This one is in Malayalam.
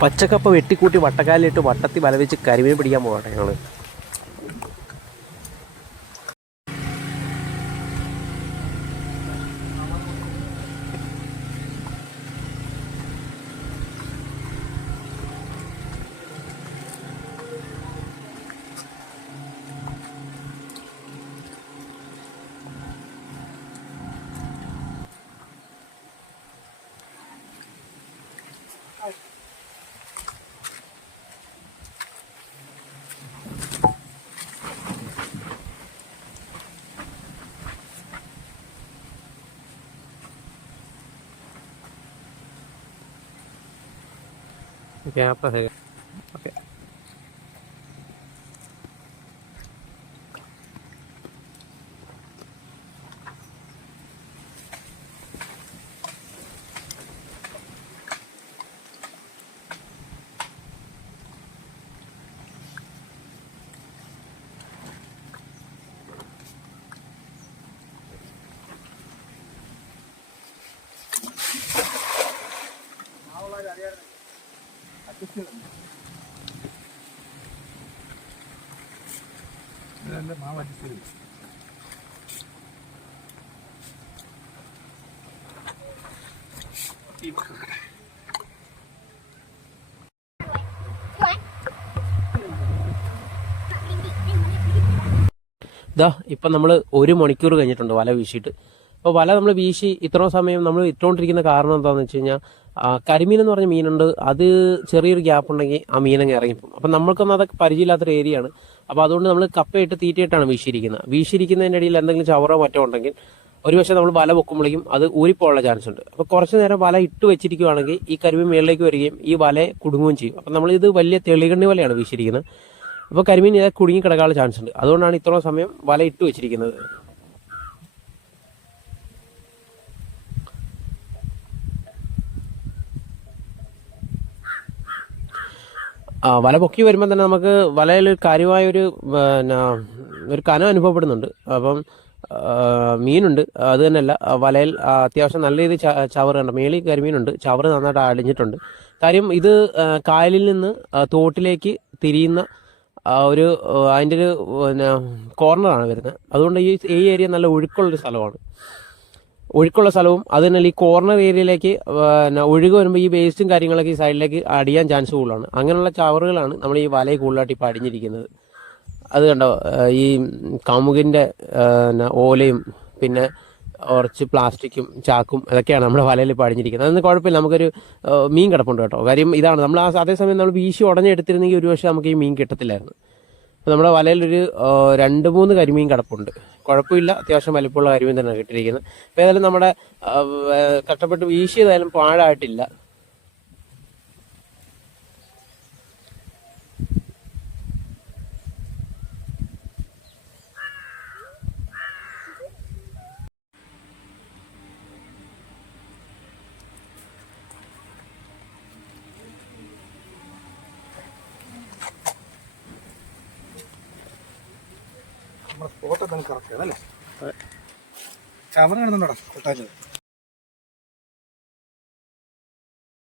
പച്ചക്കപ്പ വെട്ടിക്കൂട്ടി വട്ടക്കാലിലിട്ട് വട്ടത്തിൽ വല വെച്ച് കരിമീൻ പിടിക്കാൻ പോകട്ടെ ഞങ്ങൾ. Apa sih? Oke. ഇതാ ഇപ്പം നമ്മൾ 1 മണിക്കൂർ കഴിഞ്ഞിട്ടുണ്ട് വല വീശിയിട്ട്. അപ്പോൾ വല നമ്മൾ വീശി ഇത്രയും സമയം നമ്മൾ ഇട്ടുകൊണ്ടിരിക്കുന്ന കാരണം എന്താണെന്ന് വെച്ച് കഴിഞ്ഞാൽ കരിമീൻ എന്ന് പറഞ്ഞ മീനുണ്ട്. അത് ചെറിയൊരു ഗ്യാപ്പ് ഉണ്ടെങ്കിൽ ആ മീനങ്ങ് ഇറങ്ങിപ്പോകും. അപ്പം നമ്മൾക്കൊന്നും അതൊക്കെ പരിചയമില്ലാത്തൊരു ഏരിയയാണ്. അപ്പോൾ അതുകൊണ്ട് നമ്മൾ കപ്പയിട്ട് തീറ്റയിട്ടാണ് വീശിയിരിക്കുന്നതിൻ്റെ ഇടയിൽ എന്തെങ്കിലും ചവറോ മറ്റോ ഉണ്ടെങ്കിൽ ഒരു പക്ഷേ നമ്മൾ വല പൊക്കുമ്പോഴേക്കും അത് ഊരിപ്പോകാനുള്ള ചാൻസ് ഉണ്ട്. അപ്പോൾ കുറച്ച് നേരം വല ഇട്ട് വെച്ചിരിക്കുകയാണെങ്കിൽ ഈ കരിമീൻ മേളിലേക്ക് വരികയും ഈ വല കുടുങ്ങുകയും ചെയ്യും. അപ്പം നമ്മളിത് വലിയ തെളികണ്ണി വലയാണ് വീശിയിരിക്കുന്നത്. അപ്പോൾ കരിമീൻ ഇത് കുടുങ്ങി കിടക്കാനുള്ള ചാൻസ് ഉണ്ട്. അതുകൊണ്ടാണ് ഇത്രയും സമയം വല ഇട്ട് വെച്ചിരിക്കുന്നത്. വല പൊക്കി വരുമ്പോൾ തന്നെ നമുക്ക് വലയിൽ കാര്യമായൊരു ഒരു കനം അനുഭവപ്പെടുന്നുണ്ട്. അപ്പം മീനുണ്ട്. അത് തന്നെയല്ല, വലയിൽ അത്യാവശ്യം നല്ല രീതിയിൽ ചവറുണ്ട്. മേളിൽ കരിമീനുണ്ട്. ചവറ് നന്നായിട്ട് അടിഞ്ഞിട്ടുണ്ട്. കാര്യം ഇത് കായലിൽ നിന്ന് തോട്ടിലേക്ക് തിരിയുന്ന ഒരു അതിൻ്റെ ഒരു കോർണറാണ് വരുന്നത്. അതുകൊണ്ട് ഈ ഏരിയ നല്ല ഒഴുക്കുള്ളൊരു സ്ഥലമാണ്. ഒഴുക്കുള്ള സ്ഥലവും അത് തന്നെ ഈ കോർണർ ഏരിയയിലേക്ക് ഒഴുകി വരുമ്പോൾ ഈ വേസ്റ്റും കാര്യങ്ങളൊക്കെ ഈ സൈഡിലേക്ക് അടിയാൻ ചാൻസ് കൂടുതലാണ്. അങ്ങനെയുള്ള ചവറുകളാണ് നമ്മൾ ഈ വലയിൽ കൂടുതലായിട്ട് ഇപ്പോൾ അടിഞ്ഞിരിക്കുന്നത്. അത് കണ്ടോ, ഈ കാമുകിൻ്റെ ഓലയും പിന്നെ കുറച്ച് പ്ലാസ്റ്റിക്കും ചാക്കും ഇതൊക്കെയാണ് നമ്മുടെ വലയിൽ ഇപ്പോൾ അടിഞ്ഞിരിക്കുന്നത്. അതൊന്നും കുഴപ്പമില്ല, നമുക്കൊരു മീൻ കിടപ്പുണ്ട് കേട്ടോ. കാര്യം ഇതാണ്, നമ്മൾ അതേസമയം നമ്മൾ വീശി ഉടഞ്ഞെടുത്തിരുന്നെങ്കിൽ ഒരു പക്ഷേ നമുക്ക് ഈ മീൻ കിട്ടത്തില്ലായിരുന്നു. അപ്പോൾ നമ്മുടെ വലയിലൊരു 2-3 കരിമീൻ കിടപ്പുണ്ട്. കുഴപ്പമില്ല, അത്യാവശ്യം വലിപ്പമുള്ള കരിമീൻ തന്നെ കിട്ടിയിരിക്കുന്നത്. അപ്പോൾ ഏതായാലും നമ്മുടെ കഷ്ടപ്പെട്ട് വീശിയതായാലും പാഴായിട്ടില്ല. നമ്മുടെ സ്പോട്ടൊക്കെ കറക്റ്റ് ആണല്ലേ. ചവറ് കിടന്നുണ്ടോ കൊട്ടാച്ചത്?